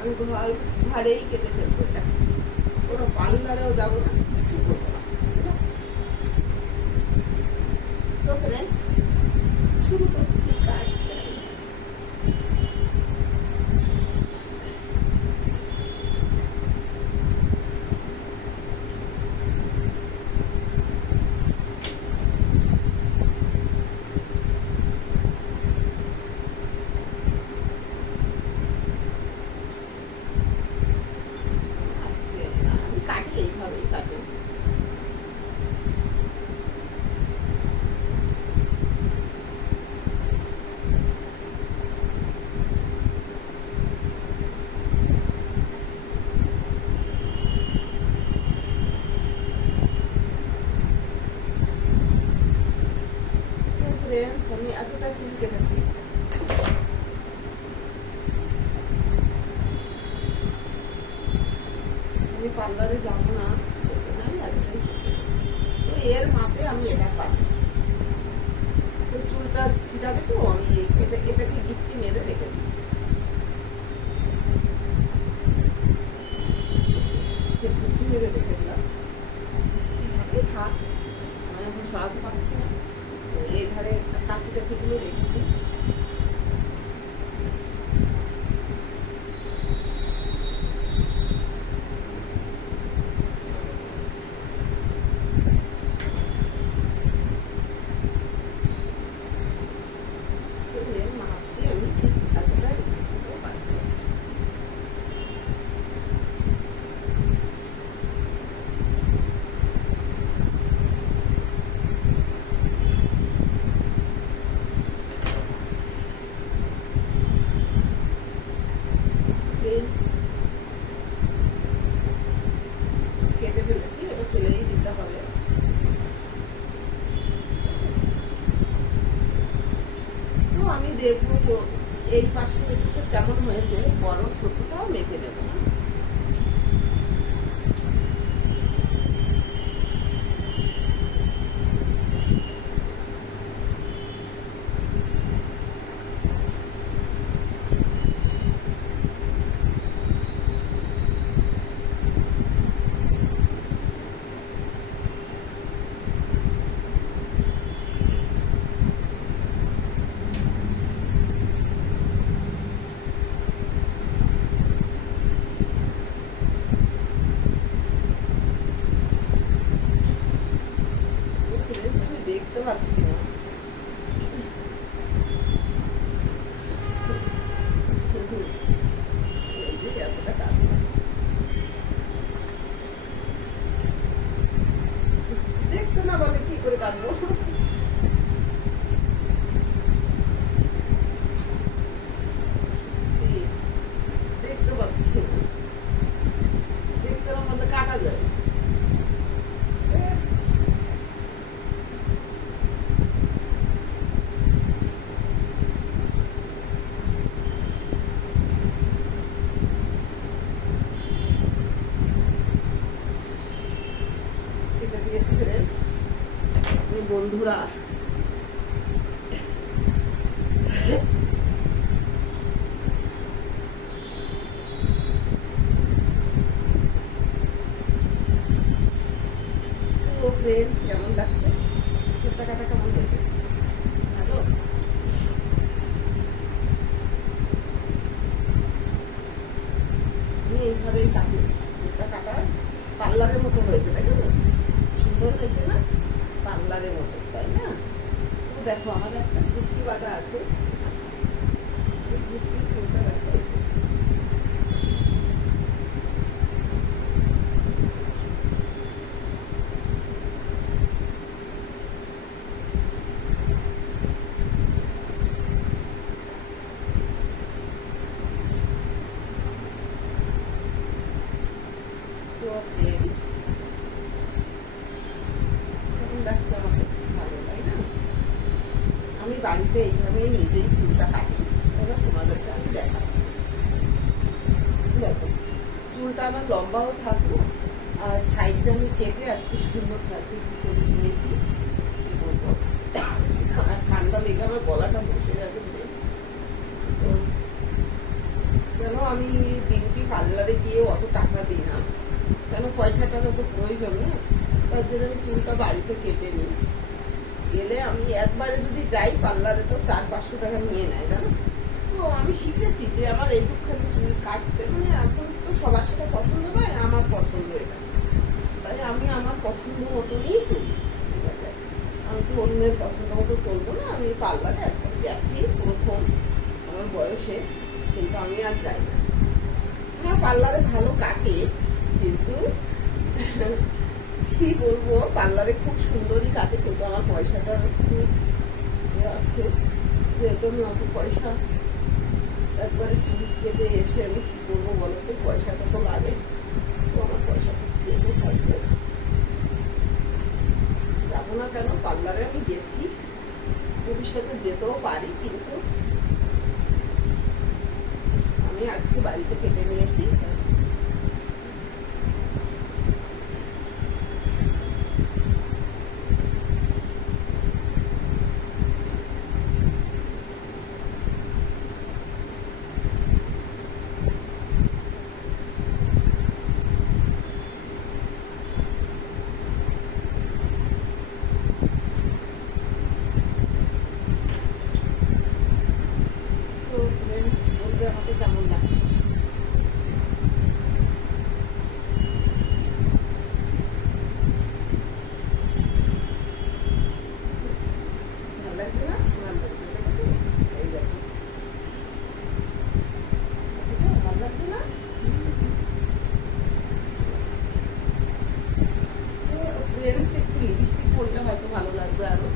আমি ঘরেই কেটে ফেলবো এটা, কোনো পার্লারেও যাবো না, কিছু করবো না। তো ফ্রেন্ডস, শুরু করছি কাজ। আজকে আমি কাটি এইভাবেই কাটি। ফ্রেন্ডস, আমি এতটা চুল কেটেছি। আমি পার্লারে যাবো না, সেজন্য আমি এতটাই চুল কেটেছি। তো এর মাপে আমি এটা কাটি। তো চুলটা ছিটাবে, তো আমি এটাকে গিট্টি মেরে রেখে দিই। গিট্টি মেরে রেখে দিলাম, এইভাবেই থাক। আমি এখন সরাতে পারছি না, তো এই ধারে কাছি টাছিগুলো রেখেছি। তো এর মাপ দিয়ে আমি এতটা রেখে দেবো বাড়িতে। ফ্রেন্ডস, কেটে ফেলেছি, এটা ফেলেই দিতে হবে। তো আমি দেখবো এই পাশে কেমন হয়েছে, বড় ছোটটাও মেপে নেবো। আমি দেখতে পাচ্ছি না, এই যে এতটা কাটবো। দেখতে না বলে কি করে কাটবো? দেখতে পাচ্ছি না, দেখতে না বললে কাটা যায়। এটা দিয়েছি ফ্রেন্ডস, বন্ধুরা তো ফ্রেন্ডস, কেমন লাগছে? ছোট্ট কাটা কেমন হয়েছে? ভালো? আমি এইভাবেই কাটি। ছোট্ট কাটা পার্লারের মতো হয়েছে, তাই না? সুন্দর হয়েছে না? পার্লারের মতো, তাই না? তো দেখো, আমার একটা ঝুঁকি বাঁধা আছে। এই ঝুঁকির চুলটা দেখো। তো ফ্রেন্ডস, কেমন লাগছে আমাকে? ভালো, তাই না? আমি বাড়িতে এইভাবেই নিজেই চুলটা কাটি, এবার তোমাদেরকে আমি দেখাচ্ছি। দেখো, চুলটা আমার লম্বাও থাকলো, আর সাইডটা আমি কেটে একটু সুন্দর ফ্যাসি করে নিয়েছি। কি বলবো, আর ঠান্ডা লেগে আমার গলাটা বসে গেছে বলে। তো যেন আমি বিউটি পার্লারে গিয়ে অত টাকা দিই না, কেন পয়সাটার তো প্রয়োজন না, তার জন্য আমি চুলটা বাড়িতে কেটে নিই। গেলে আমি একবারে যদি যাই পার্লারে তো 400-500 টাকা নিয়ে নেয়, জানো। তো আমি শিখেছি যে আমার এইটুকখানি চুল কাটতে, মানে এখন তো সবার সেটা পছন্দ নয়, আমার পছন্দ এটা, তাই আমি আমার পছন্দ মতনই চলি, ঠিক আছে। আমি তো অন্যের পছন্দ মতো চলবো না। আমি পার্লারে একবার গেছি প্রথম আমার বয়সে, কিন্তু আমি আর যাই না। হ্যাঁ, পার্লারে ভালো কাটে, কিন্তু কি বলবো, পার্লারে খুব সুন্দরই কাটে, কিন্তু আমার পয়সাটা একটু আছে, যেহেতু আমি অত পয়সা একবারে চুল কেটে এসে আমি কি করবো বলো তো, পয়সাটা তো লাগে, তো আমার পয়সাটা সেভও থাকবে। যাবো না কেন, পার্লারে আমি গেছি, ভবিষ্যতে যেতেও পারি, কিন্তু আমি আজকে বাড়িতে কেটে নিয়েছি। তো ফ্রেন্ডস, বলতে আমাকে কেমন লাগছে? ভালো লাগছে না? ভালো লাগছে, ঠিক আছে। এই দেখো, ভালো লাগছে না? ফ্রেন্ডস, একটু লিপস্টিক পরলে হয়তো ভালো লাগবে আরো।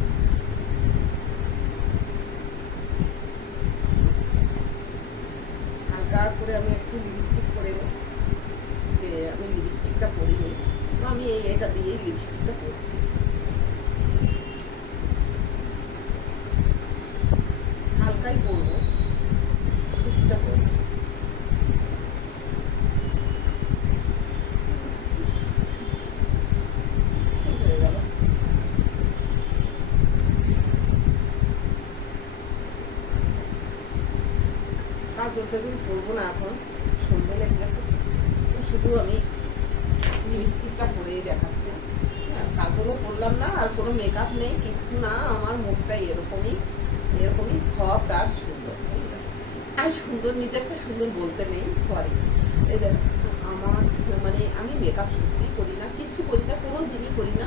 হালকা করে আমি একটু লিপস্টিক পরে নেব, আজকে আমি লিপস্টিকটা পরিনি, তো আমি এটা দিয়েই লিপস্টিকটা পরছি। হালকাই পরবো, বেশিটা পরবো। হয়ে গেল। কাজল টাজল পরবো না এখন, সন্ধ্যে লেগে গেছে, শুধু আমি লিপস্টিকটা পরেই দেখাচ্ছি। হ্যাঁ, কাজলও পরলাম না, আর কোনো মেকআপ নেই, কিচ্ছু না, আমার মুখটা এরকমই এরকমই সফট আর সুন্দর। আর সুন্দর, নিজেকে সুন্দর বলতে নেই, সরি। এই দেখ, আমার মানে আমি মেকআপ সত্যি করি না, কিছু করি না, কোনো দিনই করি না,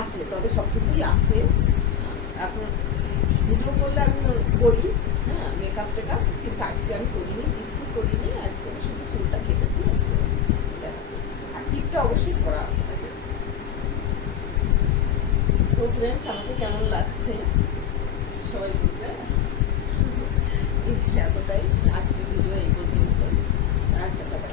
আছে তবে সব কিছুই আছে। এখন ভিডিও করলে আমি করি, হ্যাঁ, মেকআপ টেকআপ, কিন্তু আজকে আমি করিনি, কিছু করিনি, আজকে আমি শুধু চুলটা কেটেছি, দেখাচ্ছি। আর টিপটা অবশ্যই করা আছে। তো ফ্রেন্ডস, আমাকে কেমন লাগছে সবাই বলবে। এতটাই, আজকে ভিডিও এই পর্যন্ত। আর একটা কথা,